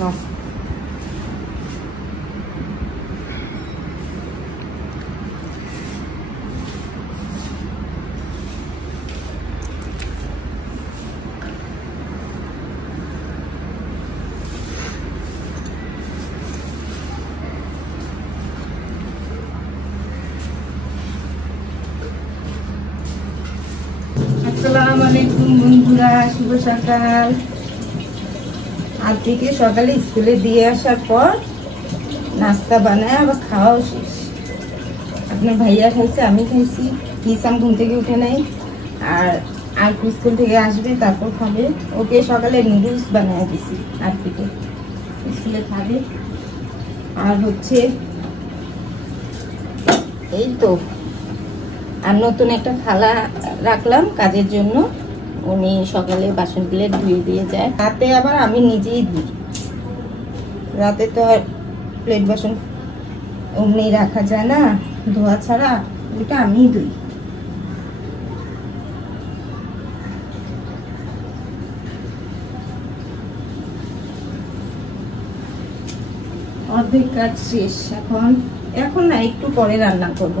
No আসসালামু আলাইকুম বন্ধুরা, শুভ সকাল। আজ থেকে সকালে স্কুলে দিয়ে আসার পর নাস্তা বানায় আবার খাওয়াও শেষ। আপনার ভাইয়া খাইছে, আমি খাইছি। কিসাম ঘুম থেকে উঠে নাই, আর স্কুল থেকে আসবে তারপর খাবে। ওকে সকালে নুডলস বানায় দিছি, আর থেকে স্কুলে খাবে। আর হচ্ছে এই তো, আর নতুন একটা থালা রাখলাম কাজের জন্য। উনি সকালে বাসন প্লেট ধুয়ে দিয়ে যায়, রাতে আবার আমি নিজেই ধুই। রাতে তো আর প্লেট বাসন অমনি রাখা যায় না, ধোয়া ছাড়া। ওইটা আমিই ধুই। অর্ধেক কাজ শেষ। এখন না, একটু পরে রান্না করব।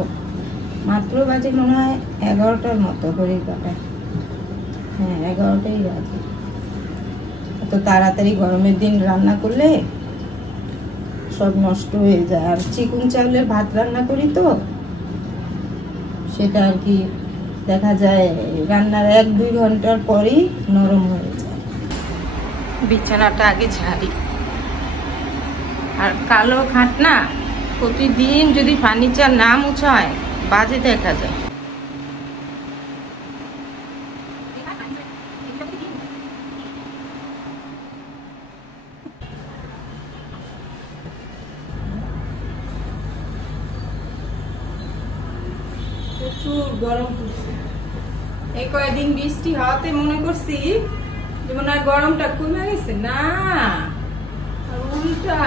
মাত্র বাজে মনে হয় 11টার মতো ঘড়ির কাটায়। হ্যাঁ, 11টাই বাজে। এত তাড়াতাড়ি গরমের দিন রান্না করলে সব নষ্ট হয়ে যায়। আর চিকন চাউলের ভাত রান্না করি তো, সেটা আর কি দেখা যায় রান্নার 1-2 ঘন্টার পরেই নরম হয়ে যায়। বিছানাটা আগে ঝাড়ি। আর কালো খাট না, প্রতিদিন যদি ফার্নিচার না মুছা হয় বাজে দেখা যায়। প্রচুর গরম পড়ছে। এই কয়েকদিন বৃষ্টি হওয়াতে মনে করছি যে মনে হয় গরমটা কমে গেছে, না উল্টা।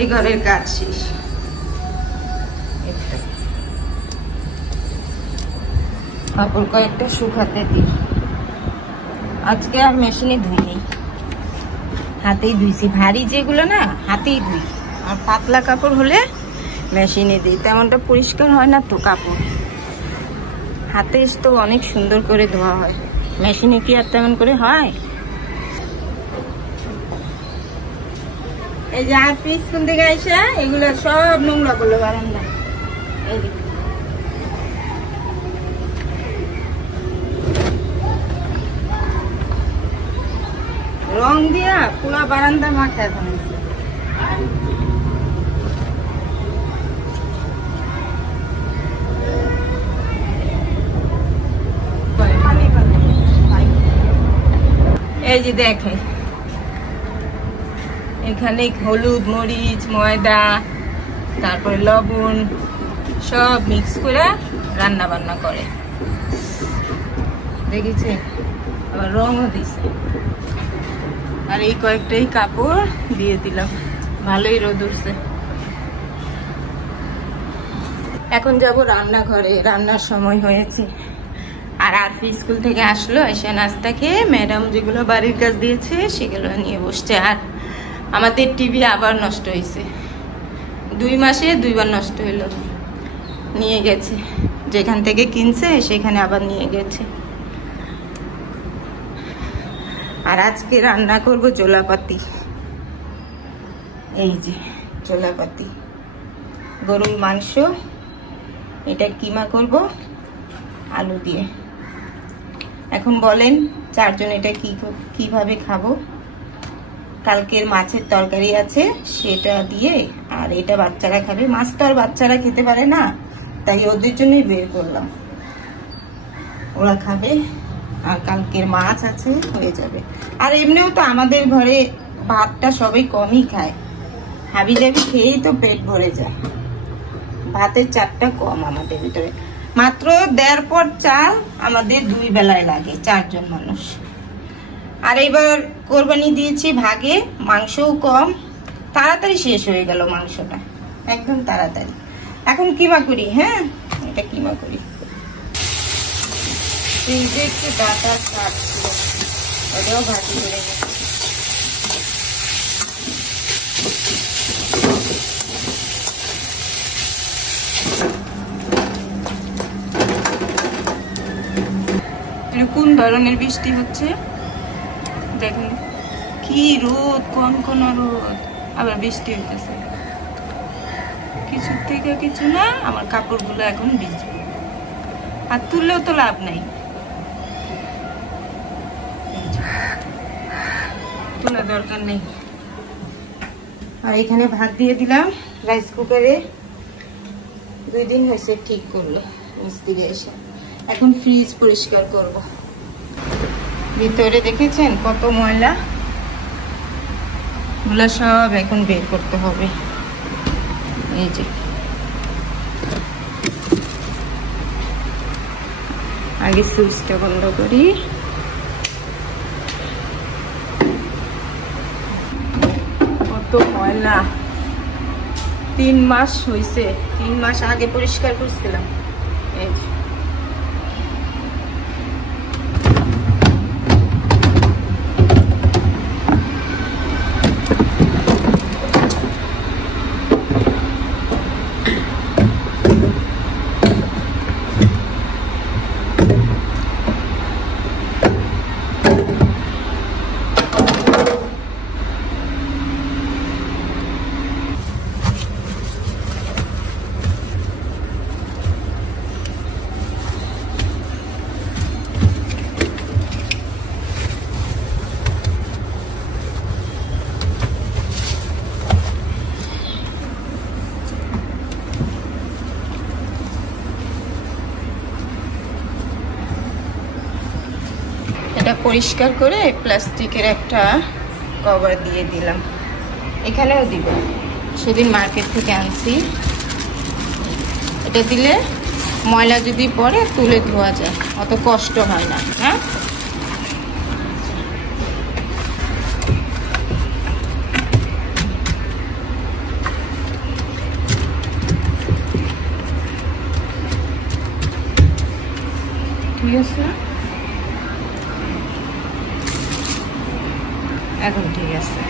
এই ঘরের কাজ শেষ। কাপড় কয়েকটা শুকাতে দিই। আজকে আর মেশিনে ধুইনি, হাতেই ধুইছি। ভারী যেগুলো না, হাতেই ধুই। আর পাতলা কাপড় হলে মেশিনে দিই, তেমনটা পরিষ্কার হয় না তো কাপড়। হাতে তো অনেক সুন্দর করে ধোয়া হয়, মেশিনে কি আর তেমন করে হয়? এই যে আর স্কুল থেকে আইসা এগুলো সব নোংরা করলো বারান্দা। রং দিয়া পুরা বারান্দা মাখায় বানাইছে। এই যে দেখে, এখানে হলুদ, মরিচ, ময়দা, তারপরে লবণ সব মিক্স করে রান্না বান্না করে। দেখেছে, আবার রঙও দিছে। আর এই কয়েকটাই কাপড় দিয়ে দিলাম, ভালোই রোদ উঠছে। এখন যাব রান্নাঘরে, রান্নার সময় হয়েছে। আর আরফি স্কুল থেকে আসলো, এসে নাস্তা খেয়ে ম্যাডাম যেগুলো বাড়ির কাজ দিয়েছে সেগুলো নিয়ে বসছে। আর আমাদের টিভি আবার নষ্ট হয়েছে, 2 মাসে 2 বার নষ্ট হইলো। নিয়ে গেছে, যেখান থেকে কিনছে সেখানে আবার নিয়ে গেছে। আর আজকে রান্না করব জোলাপাতি। এই যে জোলাপাতি, গরুর মাংস, এটা কিমা করব আলু দিয়ে। এখন বলেন 4 জন এটা কিভাবে খাবো? কালকের মাছের তরকারি আছে সেটা দিয়ে, আর এটা বাচ্চারা খাবে। মাছ তো আর বাচ্চারা খেতে পারে না, তাই ওদের জন্যই বের করলাম, ওরা খাবে। আর কালকের মাছ আছে, হয়ে যাবে। আর এমনিও তো আমাদের ঘরে ভাতটা সবাই কমই খায়, হাবি জাবি খেয়েই তো পেট ভরে যায়। ভাতের চাপটা কম আমাদের ভিতরে। মাত্র 1.5 পট চাল আমাদের 2 বেলায় লাগে, 4 জন মানুষ। আর এবার কোরবানি দিয়েছি ভাগে, মাংসও কম, তাড়াতাড়ি শেষ হয়ে গেল মাংসটা, একদম তাড়াতাড়ি। এখন কিমা করি। হ্যাঁ, এটা কিমা করি। একটু ডাটা কাটছিল, ওটাও ভাজি করে নিচ্ছি। কোন ধরনের বৃষ্টি হচ্ছে দেখুন, কি রোদ, কনকনা রোদ, আবার বৃষ্টি হইতেছে। কিছু থেকে কিছু না, আমার কাপড়গুলো এখন ভিজবে, আর তুললেও তো লাভ নাই, তোলার দরকার নেই। আর এখানে ভাত দিয়ে দিলাম রাইস কুকারে, 2 দিন হয়েছে ঠিক করলো মিস্ত্রি এসে। এখন ফ্রিজ পরিষ্কার করব। ভিতরে দেখেছেন কত ময়লা, ওগুলো সব এখন বের করতে হবে। এই যে আগে সুইচটা বন্ধ করি। কত ময়লা, 3 মাস হয়েছে, 3 মাস আগে পরিষ্কার করছিলাম। এই যে এটা পরিষ্কার করে প্লাস্টিকের একটা কভার দিয়ে দিলাম, এখানেও দিব, সেদিন মার্কেট থেকে আনছি। এটা দিলে ময়লা যদি পড়ে তুলে ধোয়া যায়, অত কষ্ট হয় না। হ্যাঁ, ঠিক আছে, এখন ঠিক আছে,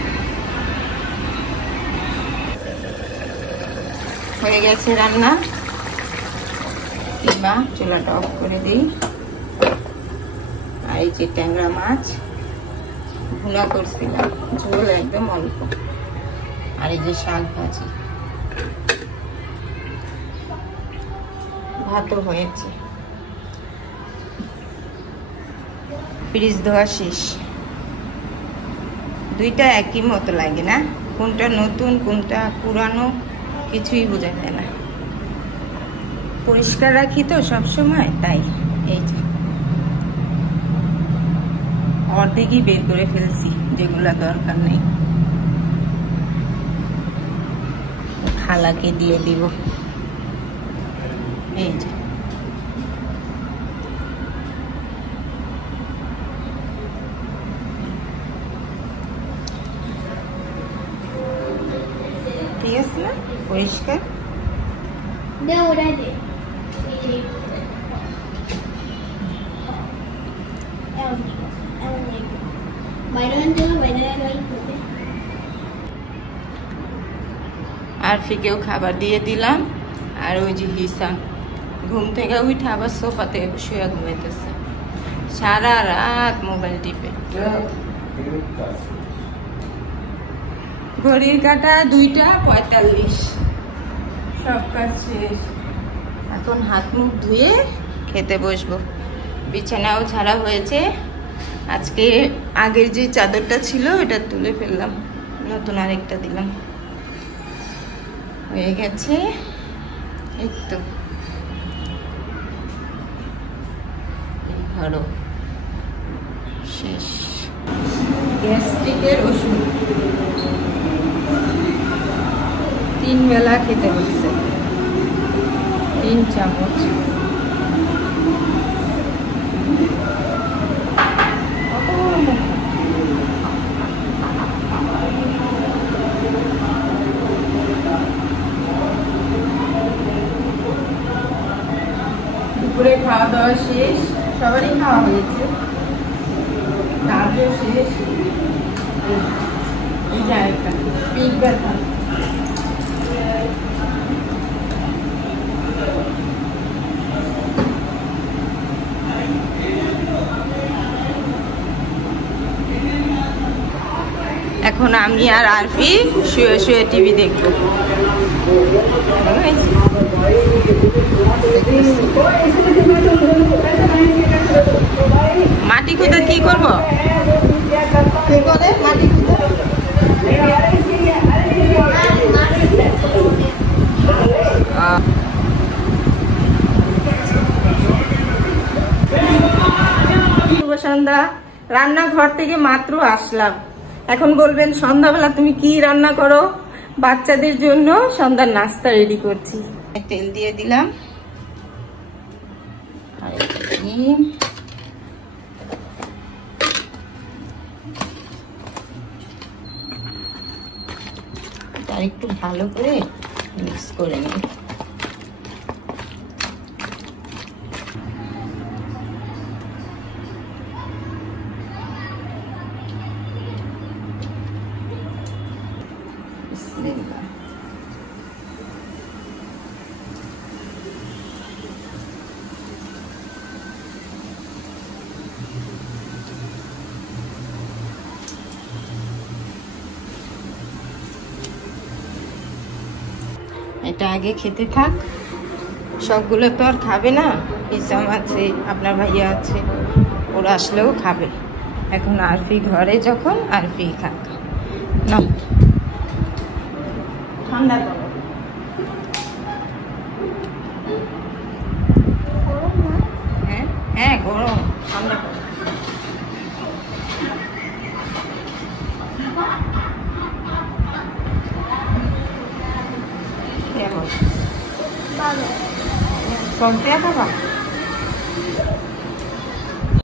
হয়ে গেছে রান্না। কিমা, চুলাটা অফ করে দিই। আর এই যে ট্যাংরা মাছ ভুনা করছিলাম, ঝোল একদম অল্প। আর এই যে শাক ভাজি, ভাতও হয়েছে। ফ্রিজ ধোয়া শেষ। 2টা একই মতো লাগে না, কোনটা নতুন কোনটা পুরানো কিছুই বোঝা যায় না। পরিষ্কার রাখি তো সবসময়, তাই। এই যে অর্ধেকই বের করে ফেলছি, যেগুলা দরকার নেই খালাকে দিয়ে দিব। এই যে ঠিক আছে না, পরিষ্কার। আর ফিকেও খাবার দিয়ে দিলাম। আর ওই যে হিসান ঘুম থেকে উঠে আবার সোফাতে শুয়ে ঘুমাইতেছে, সারা রাত মোবাইল টিপে। ঘড়ির কাটা 2টা 45, সব কাজ শেষ। এখন হাত মুখ ধুয়ে খেতে বসবো। বিছানাও ঝাড়া হয়েছে। আজকে আগের যে চাদরটা ছিল এটা তুলে ফেললাম, নতুন আরেকটা দিলাম, হয়ে গেছে। এই তো ঘরও শেষ। গ্যাস্ট্রিকের ওষুধ 3 বেলা খেতে বলছে, 3 চামচ। খাওয়া শেষ, সবারই খাওয়া হয়েছে, কাজও শেষ। এই জায়গাটা পিঠ ব্যথা। এখন আমি আর আরফি শুয়ে শুয়ে টিভি দেখবো। মাটি খুঁড়ে কি করবো? মাটি শুভ সন্ধ্যা। রান্নাঘর থেকে মাত্র আসলাম। এখন বলবেন সন্ধ্যাবেলা তুমি কি রান্না করো? বাচ্চাদের জন্য সন্ধ্যার নাস্তা রেডি করছি। তেল দিয়ে দিলাম, আর একটু ভালো করে মিক্স করে নিই। এটা আগে খেতে থাক, সবগুলো তো আর খাবে না। ইসাম আছে, আপনার ভাইয়া আছে, ওরা আসলেও খাবে। এখন আরফি ঘরে যখন, আরফি খাক না, ঠান্ডা করো। হ্যাঁ হ্যাঁ গরম, ঠান্ডা করো। সস দিয়া খাবা?